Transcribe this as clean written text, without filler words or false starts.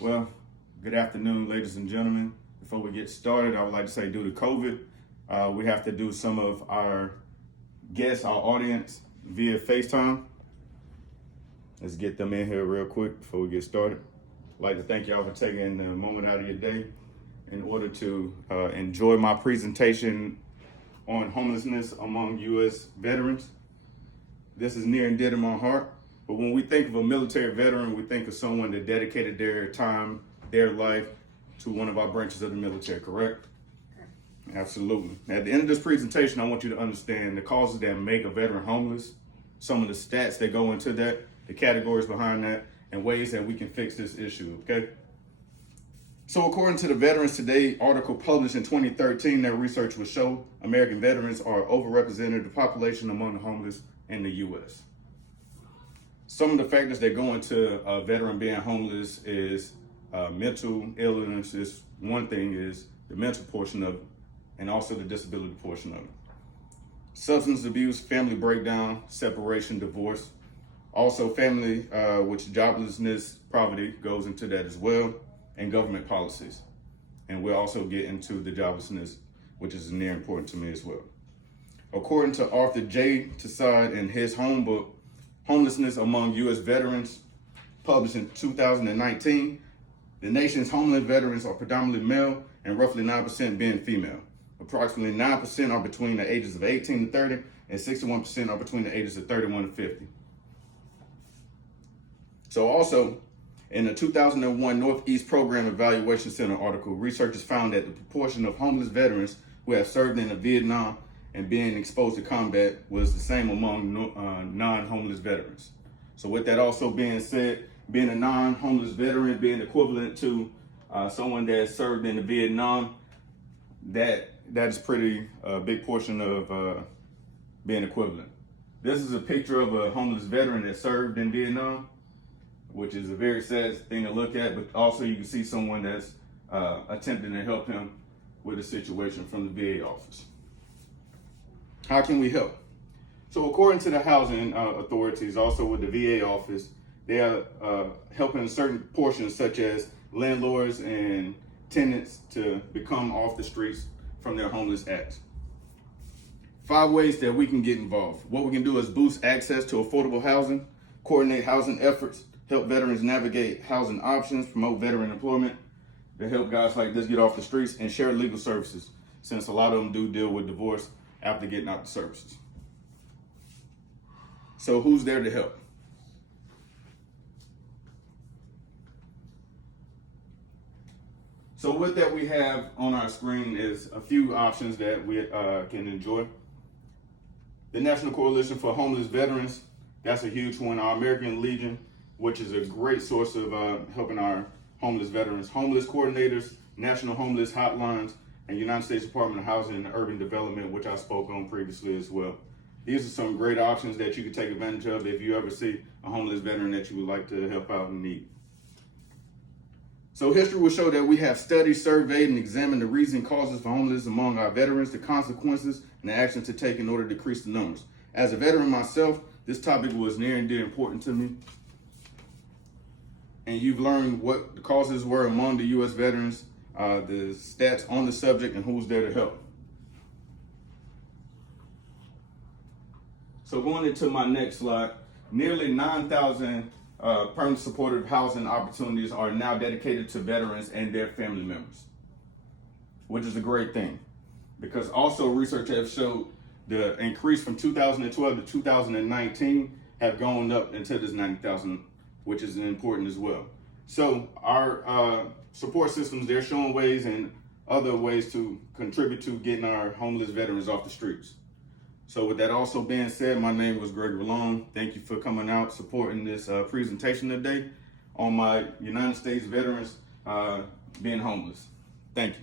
Well, good afternoon, ladies and gentlemen. Before we get started, I would like to say due to COVID, we have to do some of our guests, our audience, via FaceTime. Let's get them in here real quick before we get started. I'd like to thank y'all for taking a moment out of your day in order to enjoy my presentation on homelessness among U.S. veterans. This is near and dear to my heart. But when we think of a military veteran, we think of someone that dedicated their time, their life to one of our branches of the military, correct? Absolutely. At the end of this presentation, I want you to understand the causes that make a veteran homeless, some of the stats that go into that, the categories behind that, and ways that we can fix this issue, okay? So according to the Veterans Today article published in 2013, that research will show American veterans are overrepresented in the population among the homeless in the U.S. Some of the factors that go into a veteran being homeless is mental illness is one thing, is the mental portion of it, and also the disability portion of it. Substance abuse, family breakdown, separation, divorce. Also family, which joblessness, poverty goes into that as well, and government policies. And we'll also get into the joblessness, which is near important to me as well. According to Arthur J. Tassad in his home book, Homelessness Among U.S. Veterans, published in 2019, the nation's homeless veterans are predominantly male and roughly 9% being female. Approximately 9% are between the ages of 18 to 30 and 61% are between the ages of 31 to 50. So also, in the 2001 Northeast Program Evaluation Center article, researchers found that the proportion of homeless veterans who have served in Vietnam and being exposed to combat was the same among non-homeless veterans. So with that also being said, being a non-homeless veteran, being equivalent to someone that served in Vietnam, that is pretty big portion of being equivalent. This is a picture of a homeless veteran that served in Vietnam, which is a very sad thing to look at, but also you can see someone that's attempting to help him with a situation from the VA office. How can we help? So according to the housing authorities, also with the VA office, they are helping in certain portions such as landlords and tenants to become off the streets from their homeless acts. 5 ways that we can get involved. What we can do is boost access to affordable housing, coordinate housing efforts, help veterans navigate housing options, promote veteran employment, to help guys like this get off the streets, and share legal services, since a lot of them do deal with divorce after getting out the services. So who's there to help? So with that, we have on our screen is a few options that we can enjoy. The National Coalition for Homeless Veterans, that's a huge one. Our American Legion, which is a great source of helping our homeless veterans. Homeless coordinators, national homeless hotlines, and United States Department of Housing and Urban Development, which I spoke on previously as well. These are some great options that you can take advantage of if you ever see a homeless veteran that you would like to help out in need. So history will show that we have studied, surveyed, and examined the reason causes for homelessness among our veterans, the consequences, and the actions to take in order to decrease the numbers. As a veteran myself, this topic was near and dear important to me. And you've learned what the causes were among the U.S. veterans, the stats on the subject, and who's there to help. So going into my next slide, nearly 9,000 permanent supportive housing opportunities are now dedicated to veterans and their family members, which is a great thing, because also research has showed the increase from 2012 to 2019 have gone up into this 90,000, which is important as well. So our support systems, they're showing ways and other ways to contribute to getting our homeless veterans off the streets. So with that also being said, my name was Greg Malone. Thank you for coming out, supporting this presentation today on my United States veterans being homeless. Thank you.